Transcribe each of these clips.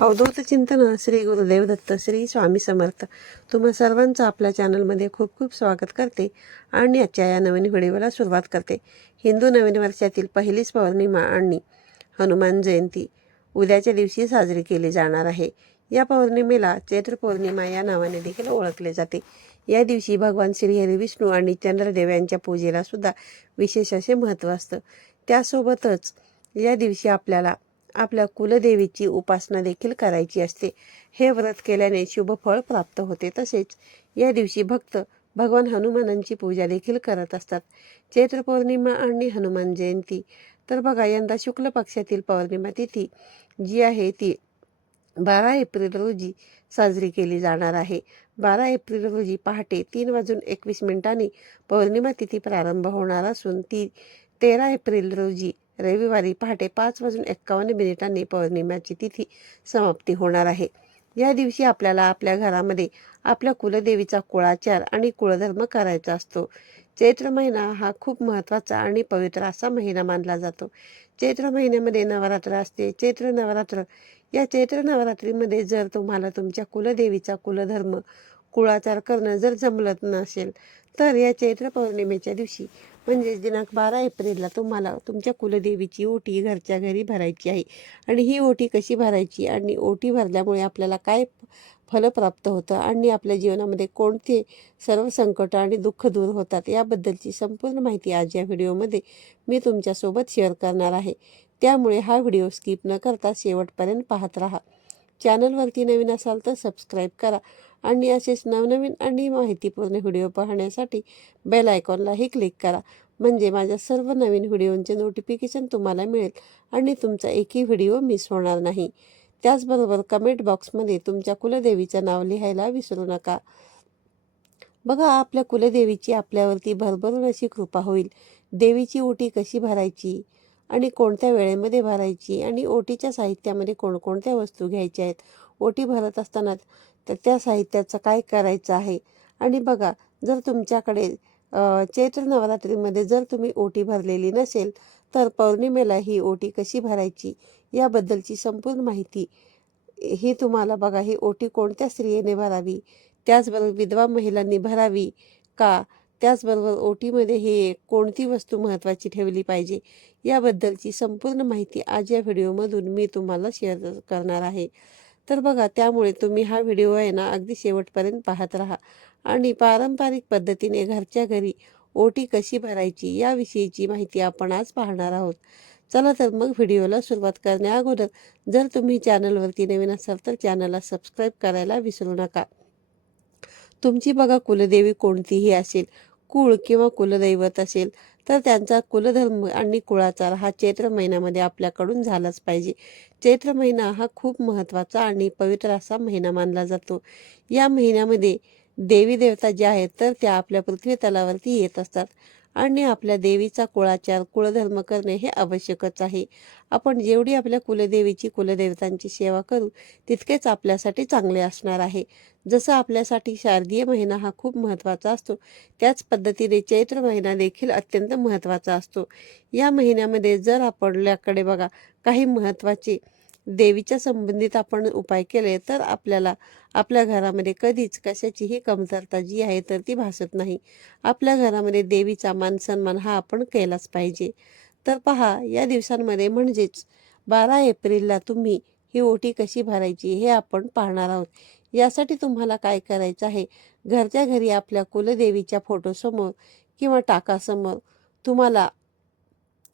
अवधूत चिंतन श्री गुरुदेव दत्त श्री स्वामी समर्थ. तुम्हा सर्वांचं आपल्या चॅनलमध्ये खूप खूप स्वागत करते आणि आजच्या या नवीन व्हिडिओला सुरुवात करते. हिंदू नवीन वर्षातील पहिलीच पौर्णिमा आणि हनुमान जयंती उद्याच्या दिवशी साजरी केली जाणार आहे. या पौर्णिमेला चैत्र पौर्णिमा या नावाने देखील ओळखले जाते. या दिवशी भगवान श्रीहरी विष्णू आणि चंद्रदेव यांच्या पूजेला सुद्धा विशेष असे महत्त्व असतं. त्यासोबतच या दिवशी आपल्याला आपल्या कुलदेवीची उपासना देखील करायची असते. हे व्रत केल्याने शुभ फळ प्राप्त होते. तसेच या दिवशी भक्त भगवान हनुमानांची पूजा देखील करत असतात. चैत्र पौर्णिमा आणि हनुमान जयंती. तर बघा यंदा शुक्ल पक्षातील पौर्णिमा तिथी जी आहे ती बारा एप्रिल रोजी साजरी केली जाणार आहे. बारा एप्रिल रोजी पहाटे तीन वाजून एकवीस मिनिटांनी पौर्णिमा तिथी प्रारंभ होणार असून ती तेरा एप्रिल रोजी रविवारी पहाटे पाच वाजून एक्कावन्न मिनिटांनी पौर्णिमेची तिथी समाप्ती होणार आहे. या दिवशी आपल्याला आपल्या घरामध्ये आपल्या कुलदेवीचा कुळाचार आणि कुळधर्म करायचा असतो. चैत्र महिना हा खूप महत्त्वाचा आणि पवित्र असा महिना मानला जातो. चैत्र महिन्यामध्ये नवरात्र असते. चैत्र नवरात्र या चैत्र नवरात्रीमध्ये जर तुम्हाला तुमच्या कुलदेवीचा कुलधर्म कुळाचार करणं जर जमलत नसेल तर या चैत्र पौर्णिमेच्या दिवशी म्हणजेच दिनांक बारा एप्रिलला तुम्हाला तुमच्या कुलदेवीची ओटी घरच्या घरी भरायची आहे. आणि ही ओटी कशी भरायची? आणि ओटी भरल्यामुळे आपल्याला काय फल प्राप्त होतं? आणि आपल्या जीवनामध्ये कोणते सर्व संकट आणि दुःख दूर होतात? याबद्दलची संपूर्ण माहिती आज या व्हिडिओमध्ये मी तुमच्यासोबत शेअर करणार आहे. त्यामुळे हा व्हिडिओ स्किप न करता शेवटपर्यंत पाहत राहा. चॅनलवरती नवीन असाल तर सबस्क्राईब करा. आणि असेच नवनवीन आणि माहितीपूर्ण व्हिडिओ पाहण्यासाठी बेल आयकॉनलाही क्लिक करा. म्हणजे माझ्या सर्व नवीन व्हिडिओंचे नोटिफिकेशन तुम्हाला मिळेल आणि तुमचा एकही व्हिडिओ मिस होणार नाही. त्याचबरोबर कमेंट बॉक्समध्ये तुमच्या कुलदेवीचं नाव लिहायला विसरू नका. बघा आपल्या कुलदेवीची आपल्यावरती भरभरून अशी कृपा होईल. देवीची ओटी कशी भरायची? आणि कोणत्या वेळेमध्ये भरायची? आणि ओटीच्या साहित्यामध्ये कोणकोणत्या वस्तू घ्यायच्या आहेत? ओटी भरत असताना तर त्या साहित्याचं काय करायचं आहे? आणि बघा जर तुमच्याकडे चैत्र नवरात्रीमध्ये जर तुम्ही ओटी भरलेली नसेल तर पौर्णिमेला ही ओटी कशी भरायची? याबद्दलची संपूर्ण माहिती ही तुम्हाला बघा ही ओटी कोणत्या स्त्रियेने भरावी? त्याचबरोबर विधवा महिलांनी भरावी का? त्याचबरोबर ओटीमध्ये हे कोणती वस्तू महत्त्वाची ठेवली पाहिजे? याबद्दलची संपूर्ण माहिती आज या व्हिडिओमधून मी तुम्हाला शेअर करणार आहे. तर बघा त्यामुळे तुम्ही हा व्हिडिओ आहे ना अगदी शेवटपर्यंत पाहत राहा. आणि पारंपरिक पद्धतीने घरच्या घरी ओटी कशी भरायची याविषयीची माहिती आपण आज पाहणार आहोत. चला तर मग व्हिडिओला सुरुवात करण्या अगोदर जर तुम्ही चॅनलवरती नवीन असाल तर चॅनलला सबस्क्राईब करायला विसरू नका. तुमची बघा कुलदेवी कोणतीही असेल कुळ किंवा कुलदैवत असेल तर त्यांचा कुलधर्म आणि कुळाचार हा चैत्र महिन्यामध्ये आपल्याकडून झालाच पाहिजे. चैत्र महिना हा खूप महत्त्वाचा आणि पवित्र असा महिना मानला जातो. या महिन्यामध्ये देवी देवता ज्या आहेत तर त्या आपल्या पृथ्वी तलावरती येत असतात. आणि आपल्या देवीचा कुळाचार कुळधर्म करणे हे आवश्यकच आहे. आपण जेवढी आपल्या कुलदेवीची कुलदेवतांची सेवा करू तितकेच आपल्यासाठी चांगले असणार आहे. जसं आपल्यासाठी शारदीय महिना हा खूप महत्त्वाचा असतो त्याच पद्धतीने चैत्र महिना देखील अत्यंत महत्त्वाचा असतो. या महिन्यामध्ये जर आपल्याकडे बघा काही महत्त्वाचे देवीच्या संबंधित आपण उपाय केले तर आपल्याला आपल्या घरामध्ये कधीच कशाचीही कमतरता जी आहे तर ती भासत नाही. आपल्या घरामध्ये देवीचा मान सन्मान हा आपण केलाच पाहिजे. तर पहा या दिवसांमध्ये म्हणजेच बारा एप्रिलला तुम्ही ही ओटी कशी भरायची हे आपण पाहणार आहोत. यासाठी तुम्हाला काय करायचं आहे? घरच्या घरी आपल्या कुलदेवीच्या फोटोसमोर किंवा टाकासमोर तुम्हाला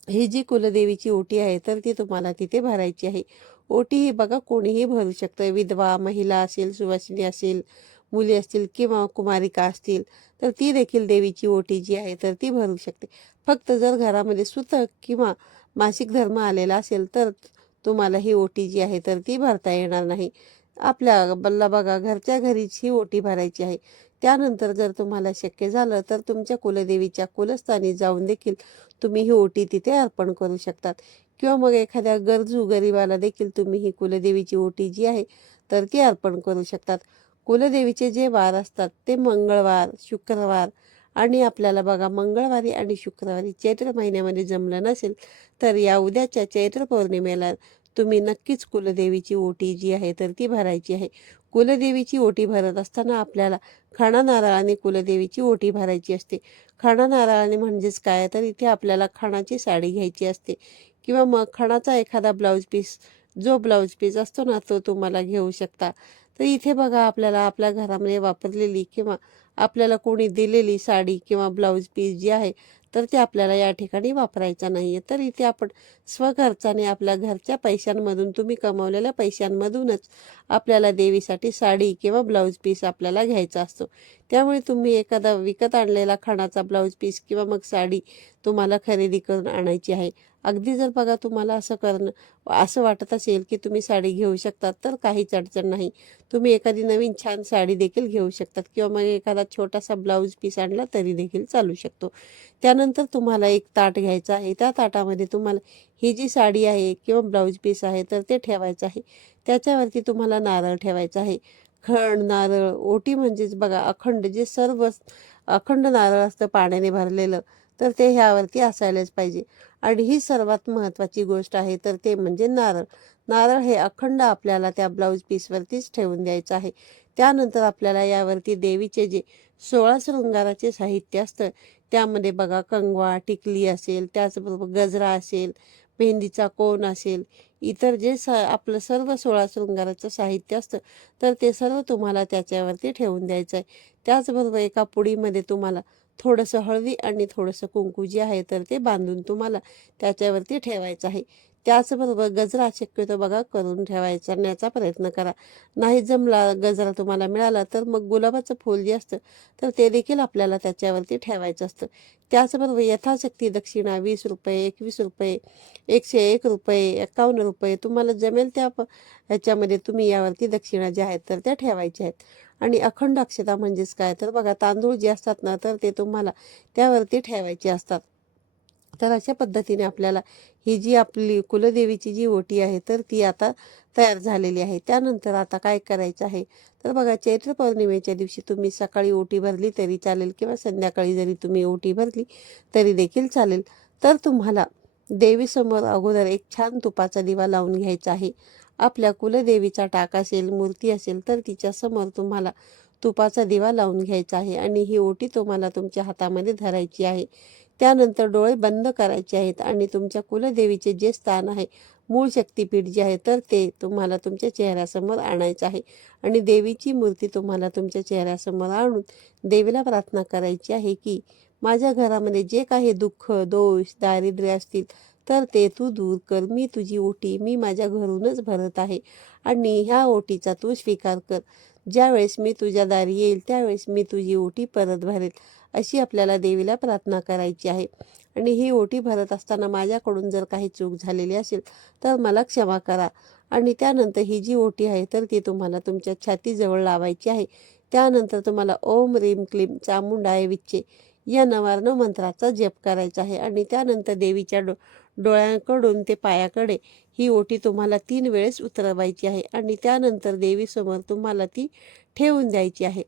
ही जी कुलदेवीची ओटी आहे तर ती तुम्हाला तिथे भरायची आहे. ओटी ही बघा कोणीही भरू शकतं. विधवा महिला असेल सुवासिनी असेल मुली असतील किंवा कुमारिका असतील तर ती देखील देवीची ओटी जी आहे तर ती भरू शकते. फक्त जर घरामध्ये सुतक किंवा मासिक धर्म आलेला असेल तर तुम्हाला ही ओटी जी आहे तर ती भरता येणार नाही. आपल्या बल्ला बघा घरच्या घरीच ही ओटी भरायची आहे. त्यानंतर जर तुम्हाला शक्य झालं तर तुमच्या कुलदेवीच्या कुलस्थानी जाऊन देखील तुम्ही ही ओटी तिथे अर्पण करू शकतात. किंवा मग एखाद्या गरजू गरिबाला देखील तुम्ही ही कुलदेवीची ओटी जी आहे तर ती अर्पण करू शकतात. कुलदेवीचे जे वार असतात ते मंगळवार शुक्रवार आणि आपल्याला बघा मंगळवारी आणि शुक्रवारी चैत्र महिन्यामध्ये जमलं नसेल तर या उद्याच्या चैत्र पौर्णिमेला तुम्ही नक्कीच कुलदेवीची ओटी जी आहे तर ती भरायची आहे. कुलदेवीची ओटी भरत असताना आपल्याला खणा नारळाने कुलदेवीची ओटी भरायची असते. खणा नारळाने म्हणजेच काय? तर इथे आपल्याला खाणाची साडी घ्यायची असते. किंवा मग खणाचा एखादा ब्लाऊज पीस जो ब्लाऊज पीस असतो ना तो तुम्हाला घेऊ शकता. तर इथे बघा आपल्याला आपल्या घरामध्ये वापरलेली किंवा आपल्याला कोणी दिलेली साडी किंवा ब्लाऊज पीस जी आहे तर ते आपल्याला या ठिकाणी वापरायचा नाही आहे तर इथे आपण स्वखर्चाने आपल्या घरच्या पैशांमधून तुम्ही कमवलेल्या पैशांमधूनच आपल्याला देवीसाठी साडी किंवा ब्लाऊज पीस आपल्याला घ्यायचा असतो. त्यामुळे तुम्ही एखादा विकत आणलेला खाणाचा ब्लाऊज पीस किंवा मग साडी तुम्हाला खरेदी करून आणायची आहे. अगदी जर बघा तुम्हाला असं करणं असं वाटत असेल की तुम्ही साडी घेऊ शकतात तर काहीच अडचण नाही. तुम्ही एखादी नवीन छान साडी देखील घेऊ शकतात किंवा मग एखादा छोटासा ब्लाऊज पीस आणला तरी देखील चालू शकतो. त्यानंतर तुम्हाला एक ताट घ्यायचा आहे. त्या ताटामध्ये तुम्हाला ही जी साडी आहे किंवा ब्लाऊज पीस आहे तर ते ठेवायचं आहे. त्याच्यावरती तुम्हाला नारळ ठेवायचा आहे. खण नारळ ओटी म्हणजेच बघा अखंड जे सर्व अखंड नारळ असतं पाण्याने भरलेलं तर ते ह्यावरती असायलाच पाहिजे. आणि ही सर्वात महत्त्वाची गोष्ट आहे तर ते म्हणजे नारळ. नारळ हे अखंड आपल्याला त्या ब्लाऊज पीसवरतीच ठेवून द्यायचं आहे. त्यानंतर आपल्याला यावरती देवीचे जे सोळा शृंगाराचे साहित्य असतं त्यामध्ये बघा कंगवा टिकली असेल त्याचबरोबर गजरा असेल मेहंदीचा कोण असेल इतर जे स आपलं सर्व सोळा शृंगाराचं साहित्य असतं तर ते सर्व तुम्हाला त्याच्यावरती ठेवून द्यायचं आहे. त्याचबरोबर एका पुडीमध्ये तुम्हाला थोडंसं हळदी आणि थोडंसं कुंकू जे आहे तर ते बांधून तुम्हाला त्याच्यावरती ठेवायचं आहे. त्याचबरोबर गजरा शक्यतो बघा करून ठेवायचा न्याचा प्रयत्न करा. नाही जमला गजरा तुम्हाला मिळाला तर मग गुलाबाचं फूल जे असतं तर ते देखील आपल्याला त्याच्यावरती ठेवायचं असतं. त्याचबरोबर यथाशक्ती दक्षिणा वीस रुपये एकवीस रुपये एकशे एक रुपये एकावन्न रुपये तुम्हाला जमेल त्या प- ह्याच्यामध्ये तुम्ही यावरती दक्षिणा ज्या आहेत तर त्या ठेवायच्या आहेत. आणि अखंड अक्षता म्हणजेच काय? तर बघा तांदूळ जे असतात ना तर ते तुम्हाला त्यावरती ठेवायचे असतात. तर अशा पद्धतीने आपल्याला ही जी आपली कुलदेवीची जी ओटी आहे तर ती आता तयार झालेली आहे. त्यानंतर आता काय करायचं आहे? तर बघा चैत्र पौर्णिमेच्या दिवशी तुम्ही सकाळी ओटी भरली तरी चालेल किंवा संध्याकाळी जरी तुम्ही ओटी भरली तरी देखील चालेल. तर तुम्हाला देवीसमोर अगोदर एक छान तुपाचा दिवा लावून घ्यायचा आहे. आपल्या कुलदेवीचा टाक असेल मूर्ती असेल तर तिच्या समोर तुम्हाला तुपाचा दिवा लावून घ्यायचा आहे आणि ही ओटी तुम्हाला तुमच्या हातामध्ये धरायची आहे. त्यानंतर डोळे बंद करायचे आहेत आणि तुमच्या कुलदेवीचे जे स्थान आहे मूळ शक्तीपीठ जे आहे तर ते तुम्हाला तुमच्या चेहऱ्यासमोर आणायचं आहे. आणि देवीची मूर्ती तुम्हाला तुमच्या चेहऱ्यासमोर आणून देवीला प्रार्थना करायची आहे की माझ्या घरामध्ये जे काही दुःख दोष दारिद्र्य असतील तर ते तू दूर कर. मी तुझी ओटी मी माझ्या घरूनच भरत आहे आणि ह्या ओटीचा तू स्वीकार कर. ज्यावेळेस मी तुझ्या दारी येईल त्यावेळेस मी तुझी ओटी परत भरेल अशी आपल्याला देवीला प्रार्थना करायची आहे. आणि ही ओटी भरत असताना माझ्याकडून जर काही चूक झालेली असेल तर मला क्षमा करा. आणि त्यानंतर ही जी ओटी आहे तर ती तुम्हाला तुमच्या छातीजवळ लावायची आहे. त्यानंतर तुम्हाला ओम रीम क्लीम चामुंडाय विच्चे या नवार्ण मंत्राचा जप करायचा आहे. आणि त्यानंतर देवीच्या डो डोळ्यांकडून ते पायाकडे ही ओटी तुम्हाला तीन वेळेस उतरवायची आहे. आणि त्यानंतर देवीसमोर तुम्हाला ती ठेवून द्यायची आहे.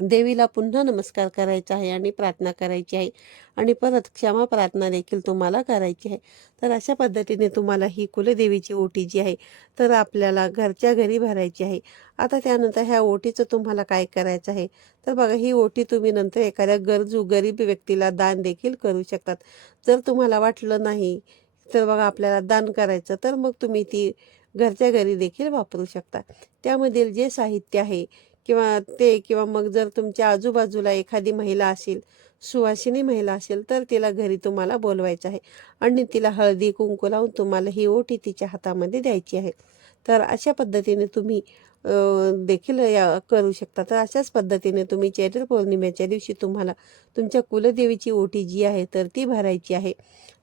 देवीला पुन्हा नमस्कार करायचा आहे आणि प्रार्थना करायची आहे. आणि परत क्षमा प्रार्थना देखील तुम्हाला करायची आहे. तर अशा पद्धतीने तुम्हाला ही कुलदेवीची ओटी जी आहे तर आपल्याला घरच्या घरी भरायची आहे. आता त्यानंतर ह्या ओटीचं तुम्हाला काय करायचं आहे? तर बघा ही ओटी तुम्ही नंतर एखाद्या गरजू गरीब व्यक्तीला दान देखील करू शकतात. जर तुम्हाला वाटलं नाही तर बघा आपल्याला दान करायचं तर मग तुम्ही ती घरच्या घरी देखील वापरू शकता. त्यामधील जे साहित्य आहे किंवा ते किंवा मग जर तुमच्या आजूबाजूला एखादी महिला असेल सुवासिनी महिला असेल तर तिला घरी तुम्हाला बोलवायचं आहे. आणि तिला हळदी कुंकू लावून तुम्हाला ही ओटी तिच्या हातामध्ये द्यायची आहे. तर अशा पद्धतीने तुम्ही देखील या करू शकता. तर अशाच पद्धतीने तुम्ही चैत्र पौर्णिमेच्या दिवशी तुम्हाला तुमच्या कुलदेवीची ओटी जी आहे तर ती भरायची आहे.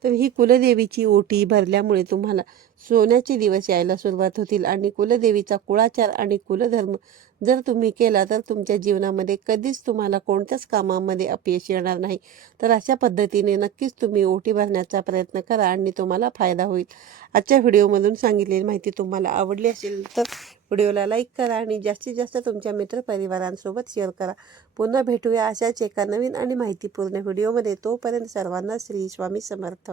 तर ही कुलदेवीची ओटी भरल्यामुळे तुम्हाला सोन्याचे दिवस यायला सुरुवात होतील. आणि कुलदेवीचा कुळाचार आणि कुलधर्म जर तुम्ही केला तर तुमच्या जीवनामध्ये कधीच तुम्हाला कोणत्याच कामामध्ये अपयश येणार नाही. तर अशा पद्धतीने नक्कीच तुम्ही ओटी भरण्याचा प्रयत्न करा आणि तुम्हाला फायदा होईल. आजच्या व्हिडिओमधून सांगितलेली माहिती तुम्हाला आवडली असेल तर व्हिडिओला लाईक करा आणि जास्तीत जास्त तुमच्या मित्रपरिवारांसोबत शेअर करा. पुन्हा भेटूया अशाच एका नवीन आणि माहितीपूर्ण व्हिडिओमध्ये. तोपर्यंत सर्वांना श्री स्वामी समर्थ.